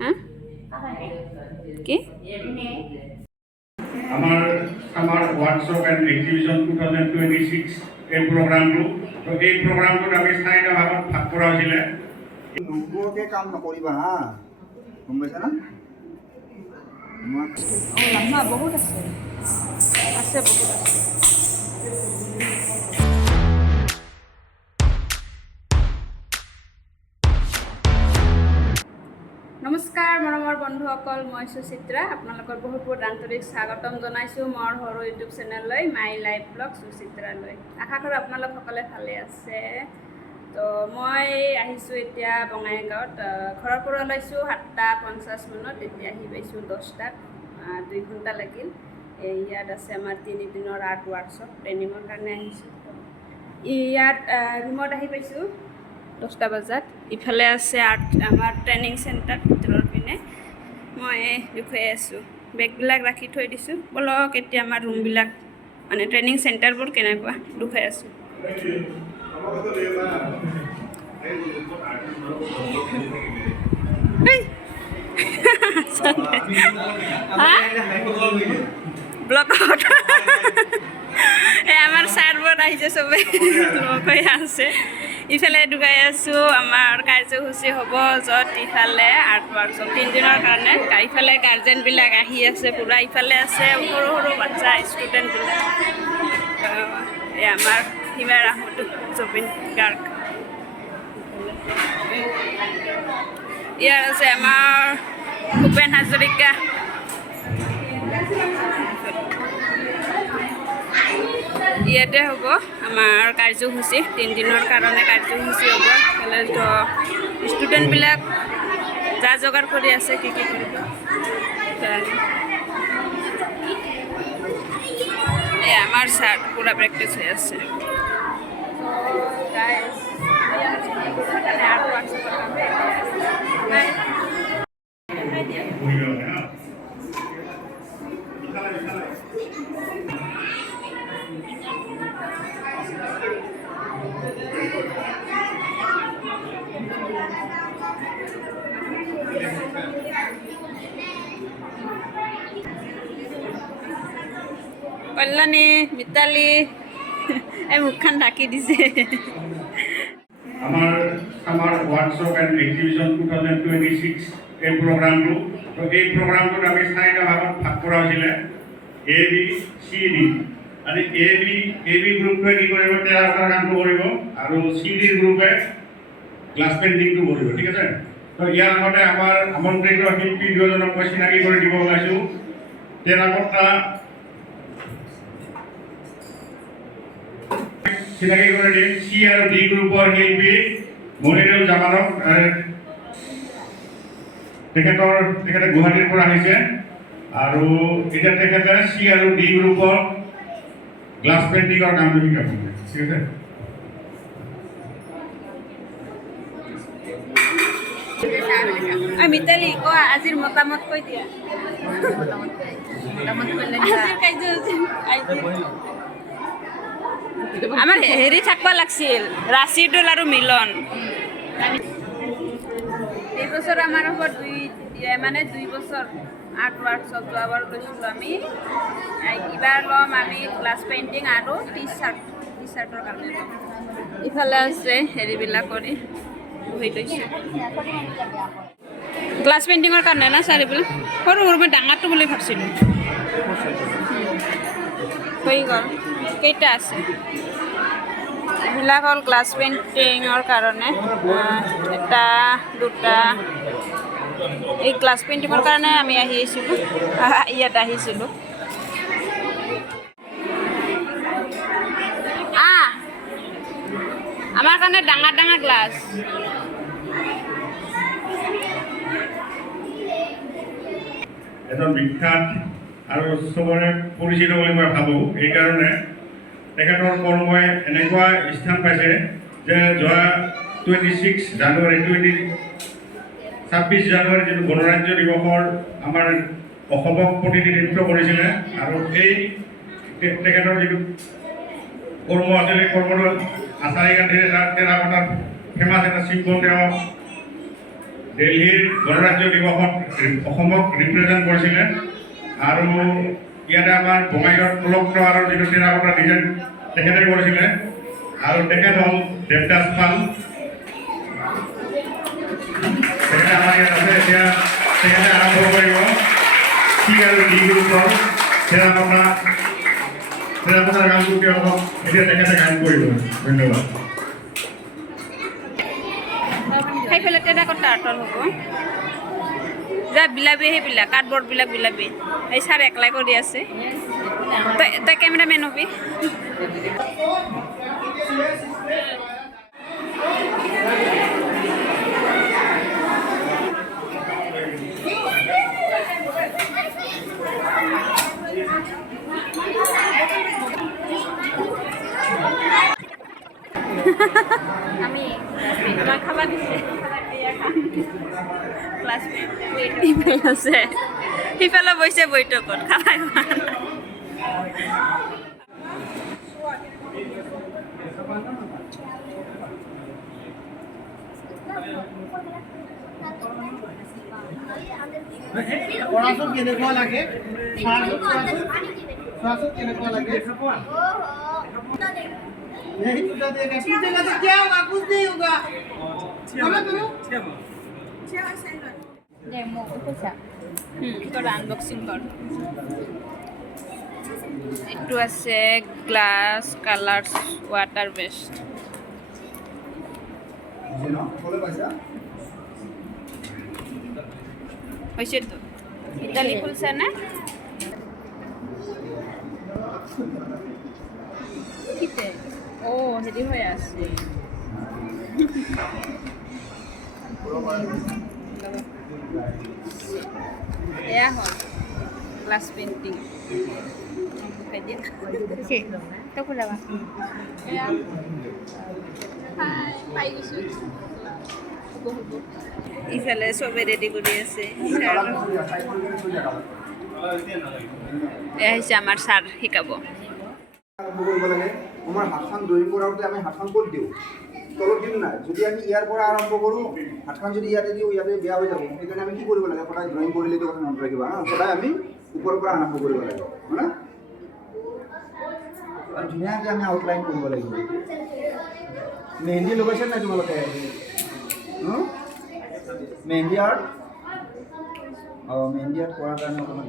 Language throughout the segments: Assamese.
হ্যাঁ কি আমাৰ আমাৰ ওয়াৰ্কশপ এন্ড এক্সিবিশন 2026 এই প্ৰগ্ৰামটো তো এই প্ৰগ্ৰামটোত আমি চাৰিটা ভাগত ভাগ কৰা হৈছিলে নোপোৱাকৈ কাম নকৰিবা হা গম পাইছা না লাম্বা বহুত আছে আছে বহুত আছে নমস্কাৰ মৰমৰ বন্ধুসকল মই সুচিত্ৰা আপোনালোকৰ বহুত বহুত আন্তৰিক স্বাগতম জনাইছোঁ মোৰ সৰু ইউটিউব চেনেললৈ মাই লাইফ ব্লগ সুচিত্ৰালৈ আশা কৰোঁ আপোনালোক সকলে ভালে আছে তো মই আহিছোঁ এতিয়া বঙাইগাঁৱত ঘৰৰ পৰা ওলাইছোঁ 7:50 মানত এতিয়া আহি পাইছোঁ 10টাত 2 ঘণ্টা লাগিল ইয়াত আছে আমাৰ 3 দিনৰ আৰ্ট ৱৰ্কশ্বপ ট্ৰেইনিঙৰ কাৰণে আহিছোঁ ইয়াত ৰুমত আহি পাইছোঁ 10টা বজাত ইফালে আছে আৰ্ট আমাৰ ট্ৰেইনিং চেণ্টাৰ ভিতৰৰ পিনে মই দেখুৱাই আছোঁ বেগবিলাক ৰাখি থৈ দিছোঁ বলক এতিয়া আমাৰ ৰুমবিলাক মানে ট্ৰেইনিং চেণ্টাৰবোৰ কেনেকুৱা দেখুৱাই আছোঁ ব্লকত আমাৰ ছাৰবোৰ আহিছে চবেই লগ হৈ আছে ইফালে ঢুকাই আছোঁ আমাৰ কাৰ্যসূচী হ'ব য'ত ইফালে আৰ্ট ৱৰ্কশ্বপ 3 দিনৰ কাৰণে ইফালে গাৰ্জেনবিলাক আহি আছে পূৰা ইফালে আছে সৰু সৰু বাচ্চা ষ্টুডেণ্টবিলাক এই আমাৰ হিমা ৰাহুটো জুবিন গাৰ্গ ইয়াৰ আছে আমাৰ ভূপেন হাজৰিকা ইয়াতে হ'ব আমাৰ কাৰ্যসূচী 3 দিনৰ কাৰণে কাৰ্যসূচী হ'ব তো ষ্টুডেণ্টবিলাক যা যোগাৰ কৰি আছে কি কি কৰিব এই আমাৰ ছাৰ পূৰা প্ৰেক্টিছ হৈ আছে কল্যাণী মিতালী এই মুখখন ঢাকি দিছে আমাৰ ওয়াৰ্কশপ এন্ড এক্সিবিশন 2026 এই প্ৰগ্ৰামটো তো এই প্ৰগ্ৰামটোত আমি চাৰিটা ভাগত ভাগ কৰা হৈছিলে এ বি চি ডি আৰু এ বি গ্ৰুপটোৱে কি কৰিব টেৰাকোটাৰ কামটো কৰিব আৰু চি ডি গ্ৰুপে গ্লাছ পেইণ্টিংটো কৰিব ঠিক আছে তো ইয়াৰ আগতে আমাৰ আমন্ত্ৰিত শিল্পী দুজনক মই চিনাকি কৰি দিব ওলাইছোঁ টেৰাকোটা চিনাকি কৰি দিম চি আৰু ডি গ্ৰুপৰ শিল্পী মনিৰুল জামানক তেখেতে গুৱাহাটীৰ পৰা আহিছে আৰু এতিয়া তেখেতে চি আৰু ডি গ্ৰুপৰ গ্লাছ পেইণ্টিঙৰ কামটো শিকাব ঠিক আছে মিতালী কোৱা আজিৰ মতামত কৈ দিয়া আমাৰ হেৰি থাকিব লাগিছিল ৰাচিদুল আৰু মিলন এই বছৰ আমাৰ হ'ব 2 বছৰ আৰ্ট ৱৰ্কশ্বপ যোৱাবাৰ গৈছিলোঁ আমি এইবাৰ ল'ম আমি গ্লাছ পেইণ্টিং আৰু টি চাৰ্টৰ কাৰণে ল'ম ইফালে আছে হেৰিবিলাক কৰি বহি লৈছোঁ গ্লাছ পেইণ্টিঙৰ কাৰণে না চাৰিবিলাক সৰু সৰু মই ডাঙৰটো বুলি ভাবিছিলোঁ হৈ গ'ল কেইটা আছে এইবিলাক হ'ল গ্লাছ পেইণ্টিঙৰ কাৰণে এটা দুটা এই গ্লাছ পেইণ্টিঙৰ কাৰণে আমি আহিছিলোঁ ইয়াত আহিছিলোঁ আমাৰ কাৰণে ডাঙৰ ডাঙৰ গ্লাছ এজন বিখ্যাত আৰু চবৰে পৰিচিত বুলি মই ভাবোঁ এইকাৰণে তেখেতৰ কৰ্মই এনেকুৱা স্থান পাইছে যে যোৱা 26 জানুৱাৰী 26 জানুৱাৰী যিটো গণৰাজ্য দিৱসৰ আমাৰ অসমক প্ৰতিনিধিত্ব কৰিছিলে আৰু এই তেখেতৰ যিটো কৰ্ম আছিল এই কৰ্মটো আচাৰী গান্ধীৰ টেৰাকোটাৰ ফেমাছ এটা চিম্বল তেওঁ দিল্লীৰ গণৰাজ্য দিৱসত অসমক ৰিপ্ৰেজেণ্ট কৰিছিলে আৰু ইয়াতে আমাৰ বঙাইগাঁৱত পুলক আৰু যিটো টেৰাকোটা ডিজাইন তেখেতে কৰিছিলে আৰু তেখেত হ'ল দেৱদাস পাল। তেখেতে আমাৰ ইয়াত আছে। এতিয়া তেখেতে আৰম্ভ কৰিব চি আৰু ডি গ্ৰুপৰ টেৰাকোটাৰ গানটো তেওঁলোকক এতিয়া তেখেতে গান কৰিব। ধন্যবাদ। সেইফালে টেৰাকোটা আৰ্টৰ হ'ব যা বিলাবী সেইবিলাক কাৰ্ডবৰ্ডবিলাক বিলাবী এই ছাৰ একলাই কৰি আছে। তই কেমেৰামেন হবি। আমি তোমাক খাবা দিছে ক্লাছমেট আছে সিফালে বৈছে বৈঠকত খাবাই পৰাচোন কেনেকুৱা লাগে চোৱাচোন কেনেকুৱা লাগে नहीं पूछा देगा पूछेगा तो क्या होगा कुछ नहीं होगा बोलो बोलो তোর আনবক্সিং কর। একটু আছে গ্লাস কালার্স ওয়াটার বেস্ট হয়েছে তো ইতালি খুলছে না কিতে ও হেৰি হৈ আছে এয়া হ'ল গ্লাছ পেইণ্টিং তো খোলাবা পাই গৈছোঁ ইফালে চবে ৰেডি কৰি আছে। এয়া হৈছে আমাৰ ছাৰ শিকাব। আৰম্ভ কৰিব লাগে। আমাৰ হাতখন ড্ৰয়িং কৰাওঁতে আমি হাতখন ক'ত দিওঁ তলত দিওঁ নাই। যদি আমি ইয়াৰ পৰা আৰম্ভ কৰোঁ হাতখন যদি ইয়াতে দিওঁ ইয়াতে বেয়া হৈ যাব। সেইকাৰণে আমি কি কৰিব লাগে সদায় ড্ৰয়িং কৰিলে কথা মনত ৰাখিবা হা। সদায় আমি ওপৰৰ পৰা আৰম্ভ কৰিব লাগে হয়নে। আৰু ধুনীয়াকৈ আমি আউটলাইন কৰিব লাগিব। মেহেন্দি লগাইছে নাই তোমালোকে মেহেন্দি আৰ্ট মেহেন্দি আৰ্ট কৰাৰ কাৰণে অকণমান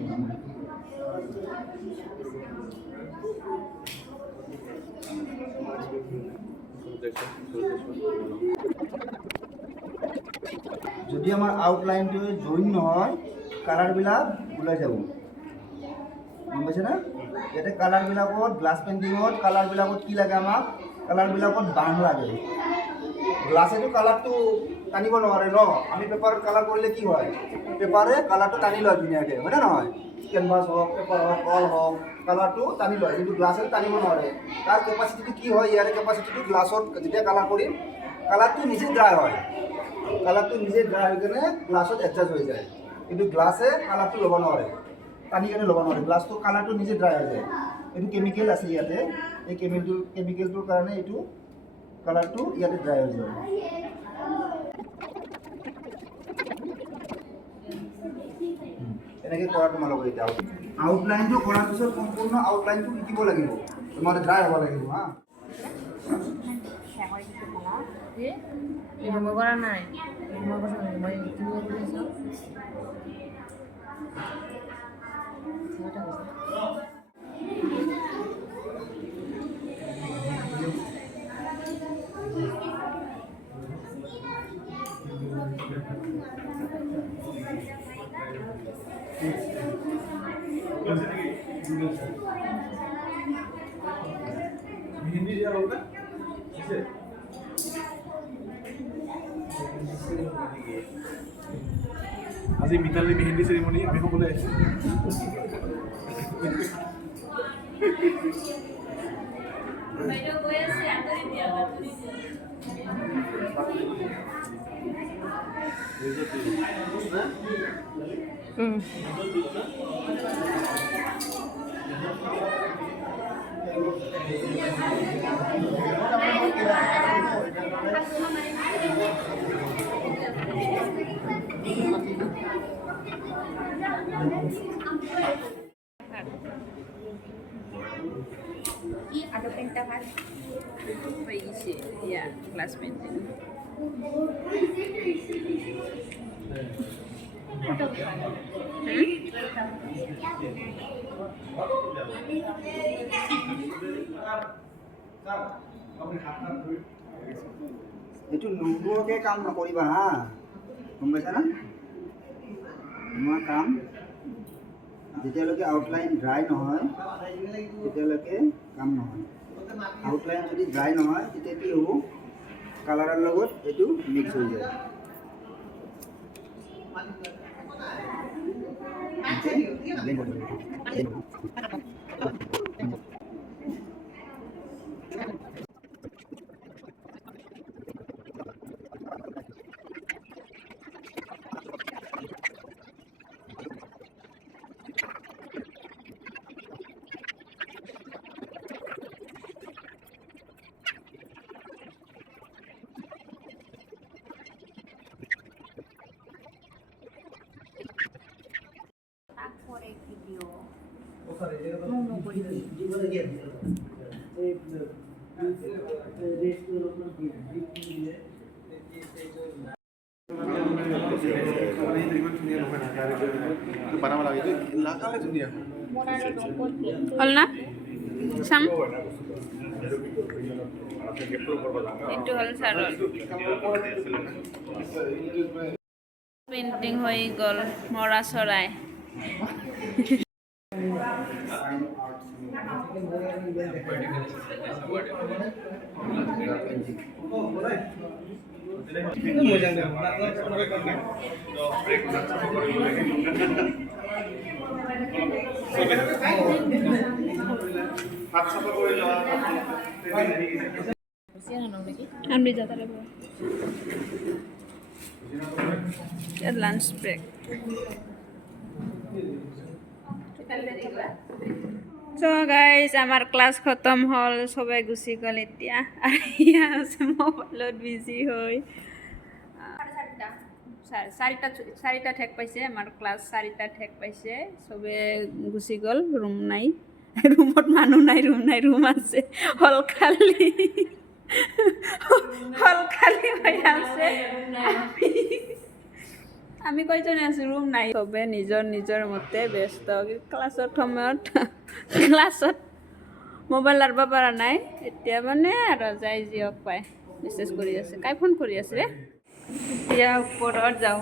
যদি আমাৰ আউটলাইনটো জইন নহয় কালাৰবিলাক ওলাই যাব গম পাইছে না। ইয়াতে কালাৰবিলাকত গ্লাছ পেইণ্টিঙত কালাৰবিলাকত কি লাগে আমাক কালাৰবিলাকত বান্ধ লাগে। গ্লাছেতো কালাৰটো টানিব নোৱাৰে ন। আমি পেপাৰত কালাৰ কৰিলে কি হয় পেপাৰে কালাৰটো টানি লয় ধুনীয়াকৈ হয়নে নহয়। কেনভাছ হওক পেপাৰ হওক কল হওক কালাৰটো টানি লয় কিন্তু গ্লাছেৰে টানিব নোৱাৰে। তাৰ কেপাচিটিটো কি হয় ইয়াৰে কেপাচিটিটো গ্লাছত যেতিয়া কালাৰ কৰিম কালাৰটো নিজে ড্ৰাই হয়। কালাৰটো নিজে ড্ৰাই হৈ কেনে গ্লাছত এডজাষ্ট হৈ যায় কিন্তু গ্লাছে কালাৰটো ল'ব নোৱাৰে টানি কেনে ল'ব নোৱাৰে। গ্লাছটো কালাৰটো নিজে ড্ৰাই হৈ যায়। এইটো কেমিকেল আছে ইয়াতে এই কেমিকেলটোৰ কাৰণে এইটো কালাৰটো ইয়াতে ড্ৰাই হৈ যায়। এনেকৈ কৰা তোমালোকৰ এতিয়া আউটলাইনটো কৰাৰ পিছত সম্পূৰ্ণ আউটলাইনটো শিকিব লাগিব। তোমাৰ ড্ৰাই হ'ব লাগিব হা। মই কৰা নাই মই কথা নাই মই हिंदी दिया होगा আজি মিতালী মেহেন্দি চেৰিমনি আমি সকলোৱে আহিছোঁ। Ada pentakan. Pergi ya kelas penting. এইটো নোলোৱাকৈ কাম নকৰিবা হা, গম পাইছা না? তোমাৰ কাম যেতিয়ালৈকে আউটলাইন ড্ৰাই নহয় তেতিয়ালৈকে কাম নহয়। আউটলাইন যদি ড্ৰাই নহয় তেতিয়া কি হ'ব, কালাৰৰ লগত এইটো মিক্স হৈ যায়। হল না চাম এইটো হল ছাৰৰ পেইন্টিং হৈ গ'ল মৰা চৰাই আমি যাতে লাগবো লাঞ্চ ব্ৰেক So guys, আমাৰ ক্লাছ খতম হ'ল, সবে গুচি গ'ল এতিয়া আৰু ইয়া আছে মোবাইলত বিজি হৈ চাৰিটা ঠেক পাইছে আমাৰ ক্লাছ 4টা ঠেক পাইছে সবে গুচি গ'ল ৰুম নাই ৰুমত মানুহ নাই ৰুম আছে হল খালি হৈ আছে আমি কয়জনে আছো ৰুম নাই সবে নিজৰ মতে ব্যস্ত ক্লাছৰ সময়ত ক্লাছত মোবাইল লাৰব পৰা নাই এতিয়া মানে আৰু যাই জিয়ক পায় মেছেজ কৰি আছে কাই ফোন কৰি আছে ৰে এতিয়া ওপৰত যাওঁ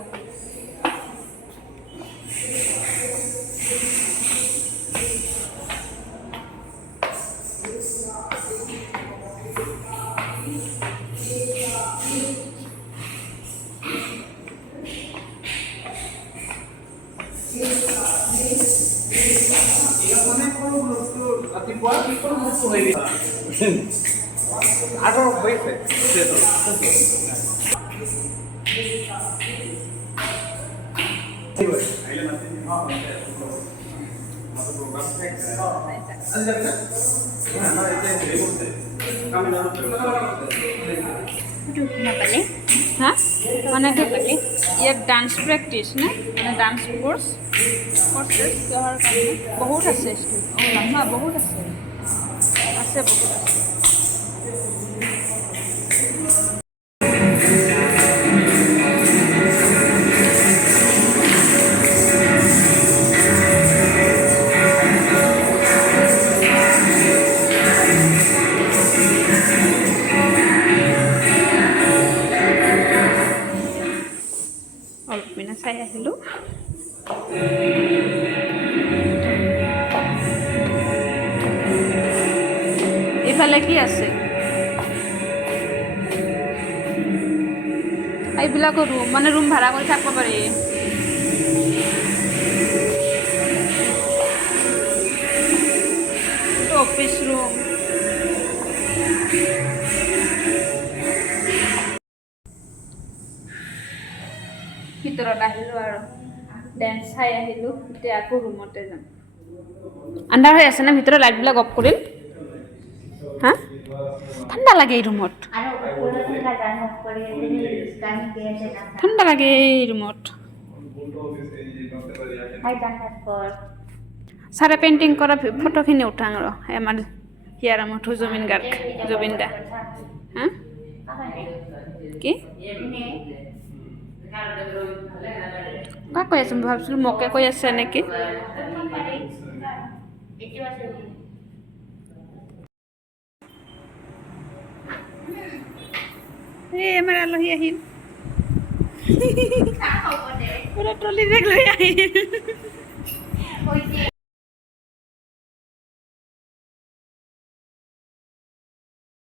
हाँ मैंने ये डांस प्रैक्टिस ना मैंने डांस कोर्स बहुत আছে लम्बा बहुत আছে बहुत আছে চাই আহিলোঁ এইফালে কি আছে এইবিলাকো ৰুম মানে ৰুম ভাড়া কৰি থাকিব পাৰি অফিচ ৰুম ভিতৰত আহিলোঁ আৰু ডেন্স চাই আহিলোঁ এতিয়া আকৌ ৰুমতে যাম আন্ধাৰ হৈ আছে না ভিতৰত লাইটবিলাক অফ কৰিম হা ঠাণ্ডা লাগে এই ৰুমত ঠাণ্ডা লাগে এই ৰুমত ছাৰে পেইণ্টিং কৰা ফটোখিনি উঠাং ৰ আমাৰ হিয়াৰ মঠু জুবিন দা হা কি কাক কৈ আছোঁ ভাবিছিলোঁ মোকে কৈ আছে নেকি এই আমাৰ আলহী আহিল পুৰা ট্ৰলি বেগ লৈ আহিল